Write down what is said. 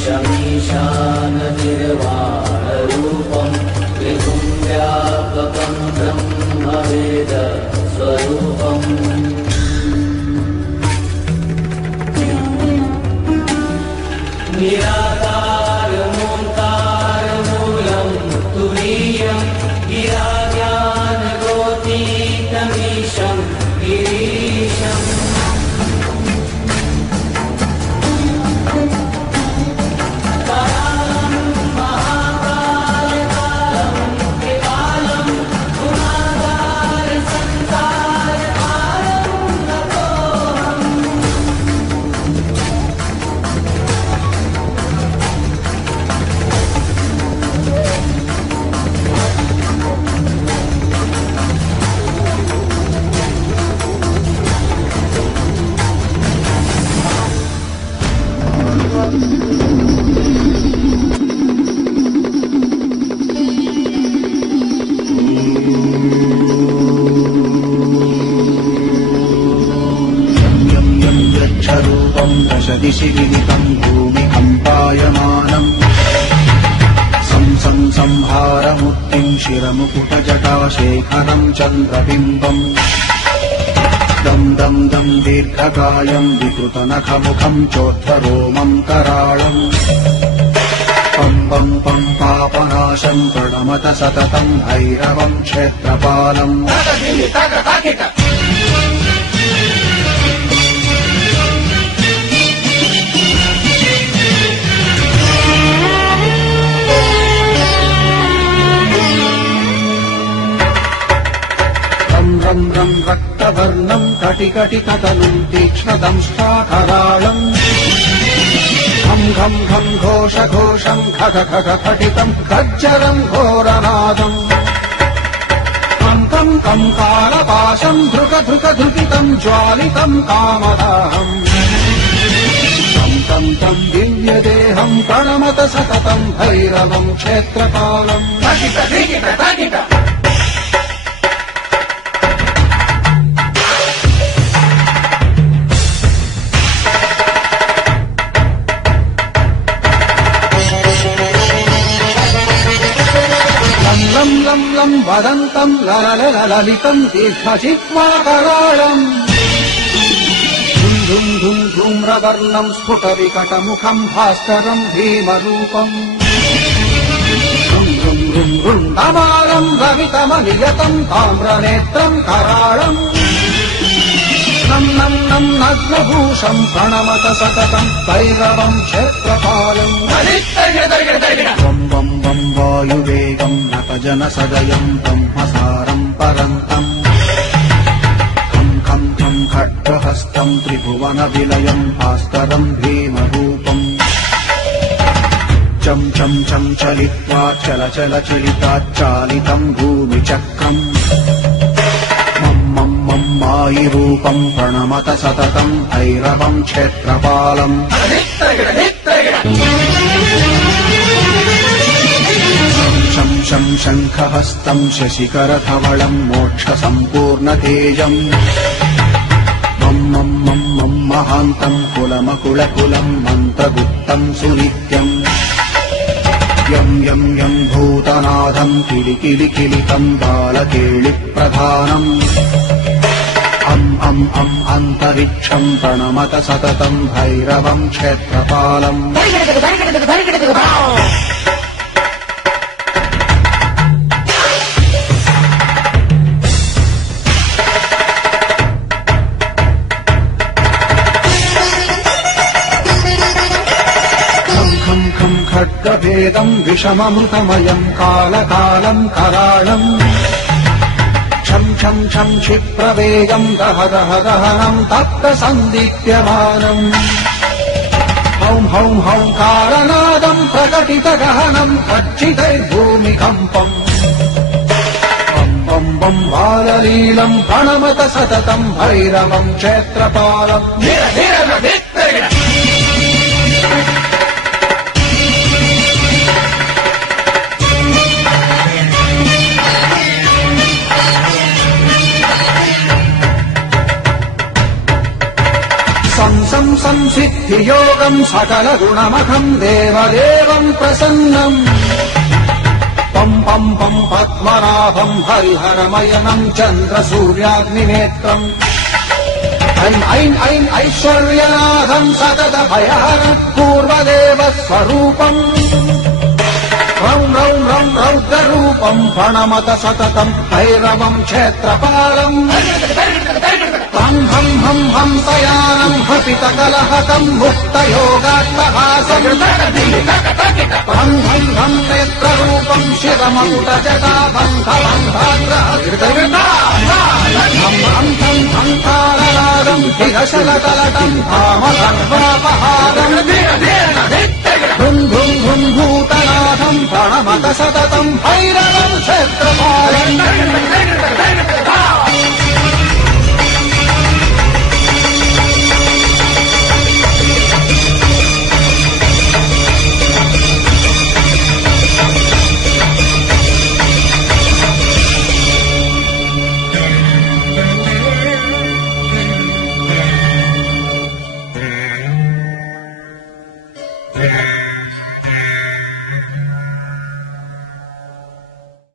ईशमीशाननिर्वाणरूपं त्रिगुं व्यापकं ब्रह्मवेदस्वरूपम् निराकारमोङ्कारमूलं तुरीयं गिराज्ञानगोतीतमीशं गिरीशम् दिशि विदितं भूमिकम्पायमानम् संहारमुक्तिं शिरमुकुटजटाशेखरं चन्द्रबिम्बम् दं दं दं दीर्घकायं विकृतनखमुखं चोत्तरोमं कराळम् पं पं पं पापनाशं प्रणमत सततं भैरवं क्षेत्रपालम् रं रं रक्तवर्णं कटिकटिकतनुं तीक्ष्णदंष्ट्राकराळम् घं घं घं घोषघोषं खग खग खटितं खज्जरं घोरनादम् कं कं कं कालपाशं धृक धृक धृकितं ज्वालितं कामदाहम् तं तं तं दिव्यदेहं प्रणमत सततं भैरवं क्षेत्रपालम् लं लं लं वदन्तं ललितं दीर्घजिह्वाकराळम् धुं धुं धुं धूम्रवर्णं स्फुटविकटमुखं भास्करं भीमरूपम् धुं धुं धुं धुण्डमालं रवितमनियतं ताम्रनेत्रं कराळम् नं नं नं नग्नभूषं प्रणमत सततं भैरवं क्षेत्रपालम् वं वं वं वायुवेगं नतजनसदयं ब्रह्मसारं परन्तम् खं खं खं खड्गहस्तं त्रिभुवनविलयं भास्करं भीमरूपम् चं चं चं चलित्वा चल चल चलिताच्चालितं भूमिचक्रम् मं मं मायिरूपं प्रणमत सततं भैरवं क्षेत्रपालम् शं शं शङ्खहस्तं शशिकरधवलं मोक्षसम्पूर्णतेजम् मं मं मं मं महान्तं कुलमकुलकुलं मन्त्रगुप्तं सुनित्यम् यं यं यं भूतनाथं किलिकिलिकिलितं बालकेलिप्रधानम् अं अन्तरिक्षं प्रणमत सततं भैरवं क्षेत्रपालम् खड्गभेदं विषममृतमयं कालकालं कराळम् छं छं छं क्षिप्रवेगं दह दह दहनं तप्तसन्दीप्यमानम् हौं हौं हौङ्कारनादं प्रकटितगहनं खच्चितैर्भूमिकम्पम् बं बं बं बाललीलं प्रणमत सततं भैरवं क्षेत्रपालम् సంసిద్ధియోగం సకల గుణమఖం దేవదేవం ప్రసన్నం పం పం పం పద్మనాభం హరిహరమయనం చంద్రసూర్యాగ్నినేత్రం ఐం ఐం ఐం ఐశ్వర్యనాథం సతత భయహర పూర్వదేవ స్వరూపం రౌం రౌం రౌం రౌద్రరూపం ప్రణమత సతతం భైరవం క్షేత్రపాలం తం హం హం హంసయానం హపిత కలహతం ముక్తయోగాట్టహాసం హం హం హం నేత్రరూపం శిరమకుటజటాబంధబంధాగ్రహం హం హం హం హంకారనాదం హిరశలకలటం కామధర్వాపహారం భుం భుం భుం భూతనాథం ప్రణమత సతతం భైరవం క్షేత్రపాలం